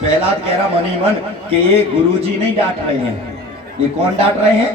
प्रहलाद कह रहा मनी मन कि ये गुरुजी नहीं डांट रहे हैं, ये कौन डांट रहे हैं?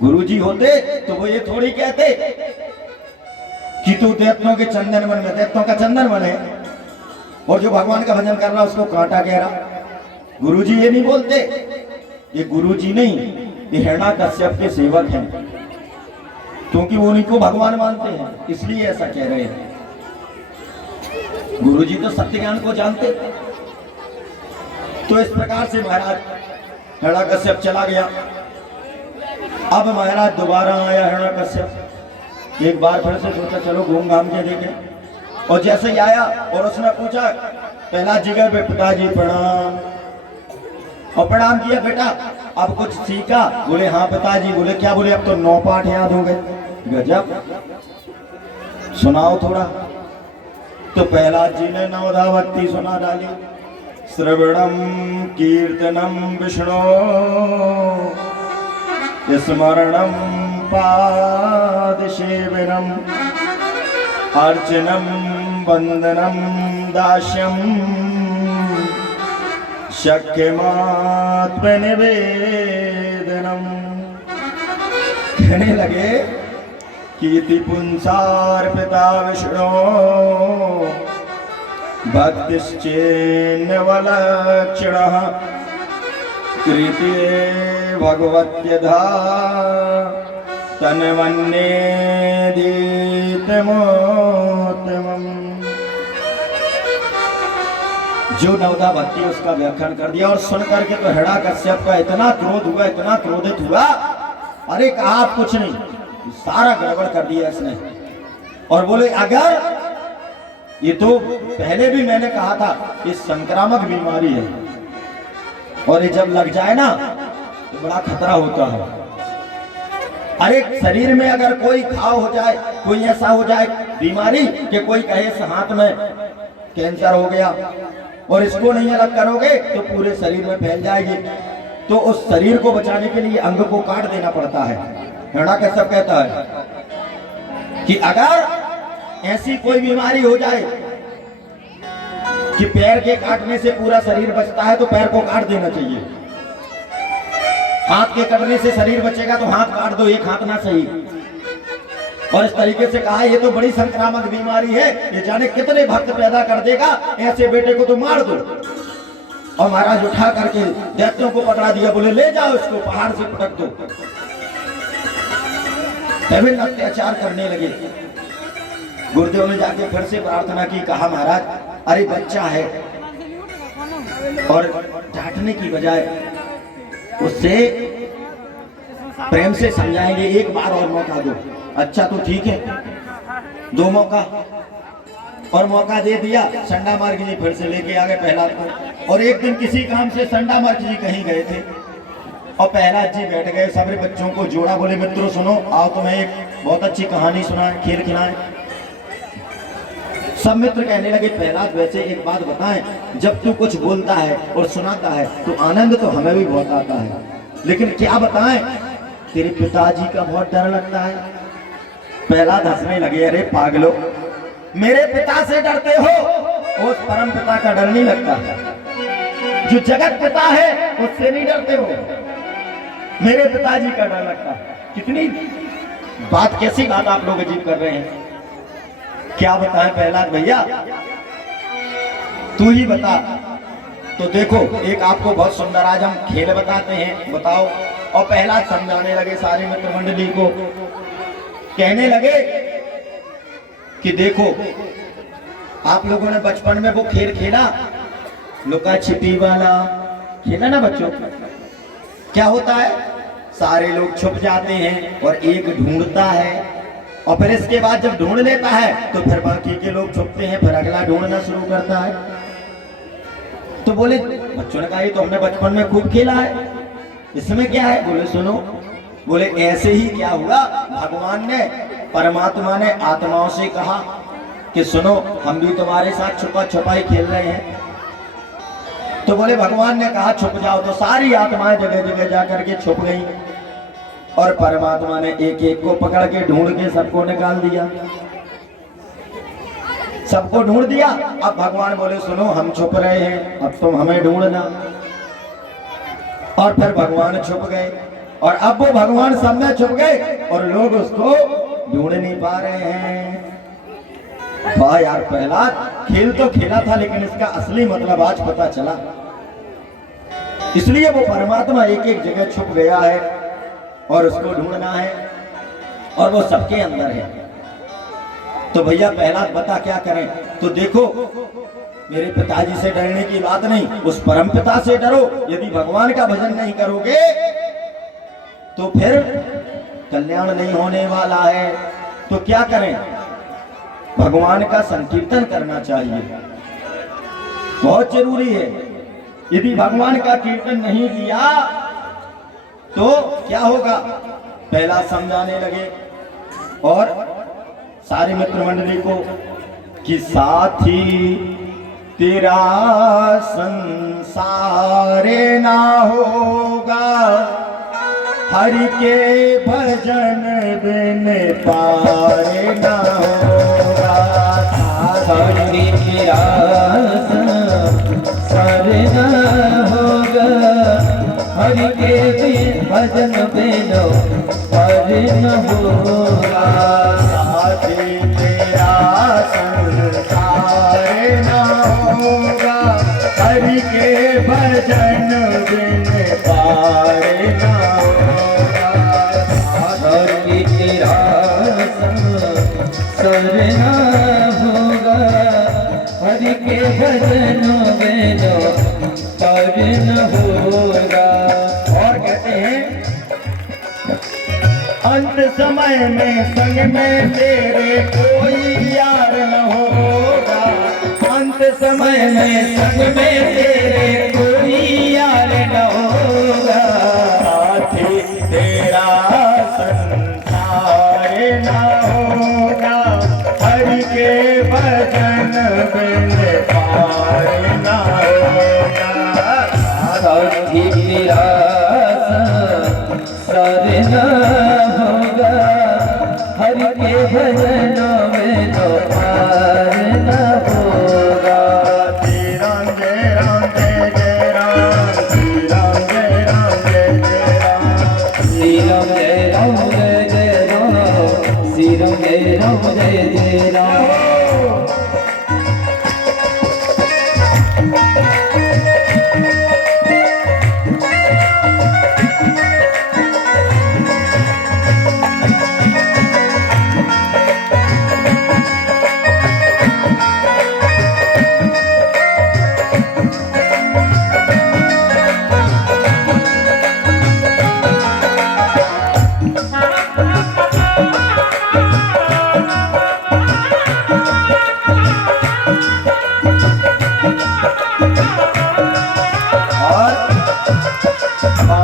गुरुजी होते तो वो ये थोड़ी कहते कि तू दैत्यों के चंदन वन में, दैत्यों का चंदन वन है और जो भगवान का भजन कर रहा उसको कांटा कह रहा। गुरुजी ये नहीं बोलते, ये गुरुजी नहीं, ये हिरण्याकश्यप के सेवक हैं, क्योंकि वो उन्हीं को भगवान मानते हैं, इसलिए ऐसा कह रहे हैं। गुरुजी तो सत्य ज्ञान को जानते। तो इस प्रकार से महाराज हिरण्याकश्यप चला गया। अब महाराज दोबारा आया हिरण्याकश्यप, एक बार फिर से सोचा चलो घूम घाम के देखे, और जैसे ही आया और उसने पूछा प्रहलाद जी गए पिताजी प्रणाम, और प्रणाम किया बेटा अब कुछ सीखा? बोले हाँ पिताजी। बोले क्या? बोले अब तो 9 पाठ याद हो गए। गजब, सुनाओ थोड़ा। तो प्रहलाद जी ने 9 भक्ति सुना डाली। श्रवणम कीर्तनम विष्णु स्मरणम पाद सेवनम अर्चनम वंदनम दास्यम शक्यमात्म निवेदनम। कहने लगे कीर्ति पुंसार्पिता विष्णु भक्तिश्चेन्न वलक्षणः कृते भगवत्यधा तन्वन्ये दीतमोत्तमम्। जो 9 भक्ति उसका व्याख्यान कर दिया और सुन करके तो हिरण्याकश्यप का इतना क्रोध हुआ, इतना क्रोधित हुआ, अरे कहा आप कुछ नहीं, सारा गड़बड़ कर दिया इसने। और बोले अगर ये तो पहले भी मैंने कहा था ये संक्रामक बीमारी है और ये जब लग जाए ना तो बड़ा खतरा होता है। अरे शरीर में अगर कोई घाव हो जाए, कोई ऐसा हो जाए बीमारी कि कोई कहे इस हाथ में कैंसर हो गया और इसको नहीं अलग करोगे तो पूरे शरीर में फैल जाएगी, तो उस शरीर को बचाने के लिए अंग को काट देना पड़ता है। हिरण्याकश्यप कहता है कि अगर ऐसी कोई बीमारी हो जाए कि पैर के काटने से पूरा शरीर बचता है तो पैर को काट देना चाहिए, हाथ के कटने से शरीर बचेगा तो हाथ काट दो, एक हाथ ना सही। और इस तरीके से कहा ये तो बड़ी संक्रामक बीमारी है, ये जाने कितने भक्त पैदा कर देगा, ऐसे बेटे को तो मार दो। और महाराज उठा करके दैत्यों को पकड़ा दिया, बोले ले जाओ इसको पहाड़ से पटक दो। विभिन्न अत्याचार करने लगे। गुरुदेव ने जाके फिर से प्रार्थना की, कहा महाराज अरे बच्चा है और डांटने की बजाय उससे प्रेम से समझाएंगे, एक बार और मौका दो। अच्छा तो ठीक है, 2 मौका और मौका दे दिया। संडा मार्ग जी फिर से लेके आ गए प्रहलाद को। और एक दिन किसी काम से संडा मार्ग जी कहीं गए थे और प्रहलाद जी बैठ गए, सारे बच्चों को जोड़ा, बोले मित्रों सुनो, आओ तुम्हें एक बहुत अच्छी कहानी सुनाए, खेल खिलाएं। सब मित्र कहने लगे प्रहलाद वैसे एक बात बताएं, जब तू कुछ बोलता है और सुनाता है तो आनंद तो हमें भी बहुत आता है, लेकिन क्या बताएं तेरे पिताजी का बहुत डर लगता है। प्रहलाद हंसने लगे, अरे पागलो, मेरे पिता से डरते हो, उस परम पिता का डर नहीं लगता, जो जगत पिता है उससे नहीं डरते हो, मेरे पिताजी का डर लगता। कितनी बात, कैसी बात आप लोग अजीब कर रहे हैं। क्या बताएं प्रहलाद भैया, तू ही बता। तो देखो एक आपको बहुत सुंदर आज हम खेल बताते हैं, बताओ। और प्रहलाद समझाने लगे सारी मित्र मंडली को, कहने लगे कि देखो आप लोगों ने बचपन में वो खेल खेला, लुका छिपी वाला खेला ना बच्चों। क्या होता है, सारे लोग छुप जाते हैं और एक ढूंढता है, और फिर इसके बाद जब ढूंढ लेता है तो फिर बाकी के लोग छुपते हैं, फिर अगला ढूंढना शुरू करता है। तो बोले बच्चों ने कहा ये तो हमने बचपन में खूब खेला है, इसमें क्या है। बोले सुनो, बोले ऐसे ही क्या हुआ, भगवान ने, परमात्मा ने आत्माओं से कहा कि सुनो हम भी तुम्हारे साथ छुपा छुपाई खेल रहे हैं। तो बोले भगवान ने कहा छुप जाओ, तो सारी आत्माएं जगह जगह जाकर के छुप गई और परमात्मा ने एक एक को पकड़ के ढूंढ के सबको निकाल दिया। सबको ढूंढ दिया। अब भगवान बोले सुनो हम छुप रहे हैं, अब तुम हमें ढूंढना। और फिर भगवान छुप गए और अब वो भगवान सब में छुप गए और लोग उसको ढूंढ नहीं पा रहे हैं। वाह यार, पहला खेल तो खेला था लेकिन इसका असली मतलब आज पता चला। इसलिए वो परमात्मा एक एक जगह छुप गया है और उसको ढूंढना है और वो सबके अंदर है। तो भैया पहला बता क्या करें? तो देखो मेरे पिताजी से डरने की बात नहीं, उस परम पिता से डरो। यदि भगवान का भजन नहीं करोगे तो फिर कल्याण नहीं होने वाला है। तो क्या करें? भगवान का संकीर्तन करना चाहिए, बहुत जरूरी है। यदि भगवान का कीर्तन नहीं किया तो क्या होगा? पहला समझाने लगे और सारे मित्र मंडली को कि साथी तेरा संसार ना होगा, हरि के भजन बिन पार ना होगा। साथी तेरा संसार ना होगा, हरि के भजन बिन पार न होगा। साथी तेरा संसार ना होगा, हरि के भजन बिन पार ना होगा। साथी तेरा संसार ना होगा, हरि के भजन बिन पार न होगा। और कहते हैं अंत समय में संग में तेरे कोई यार न होगा, अंत समय में संग में तेरे कोई यार न होगा। साथी तेरा संसार न होगा, हरि के भजन बिन पार न होगा। साथी तेरा संसार ना होगा, हरि के भजन में तो पार न होगा। श्री राम जय राम जय जय राम, श्री राम जय राम जय जय राम। श्री राम जय राम जय जय राम, श्री राम जय राम जय जय राम।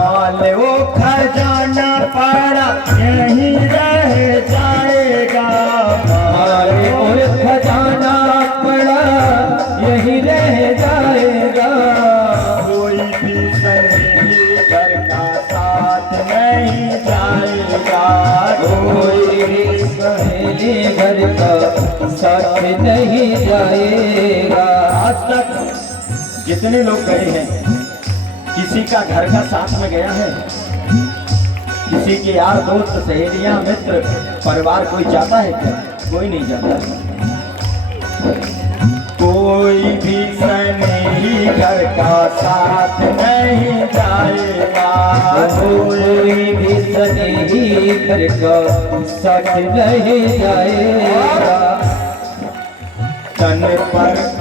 और वो खजाना पड़ा यहीं रह जाएगा, और खजाना पड़ा यही रह जाएगा। कोई भी सहेली घर का साथ नहीं जाएगा, कोई भी सहेली घर का साथ नहीं जाएगा। आज तक जितने लोग गए हैं किसी का घर का साथ में गया है? किसी के यार दोस्त सहेलियां मित्र परिवार कोई जाता है क्या? कोई नहीं जाता। कोई भी सहेली घर का साथ नहीं जाएगा, कोई भी सहेली घर का साथ नहीं जाएगा। तन पर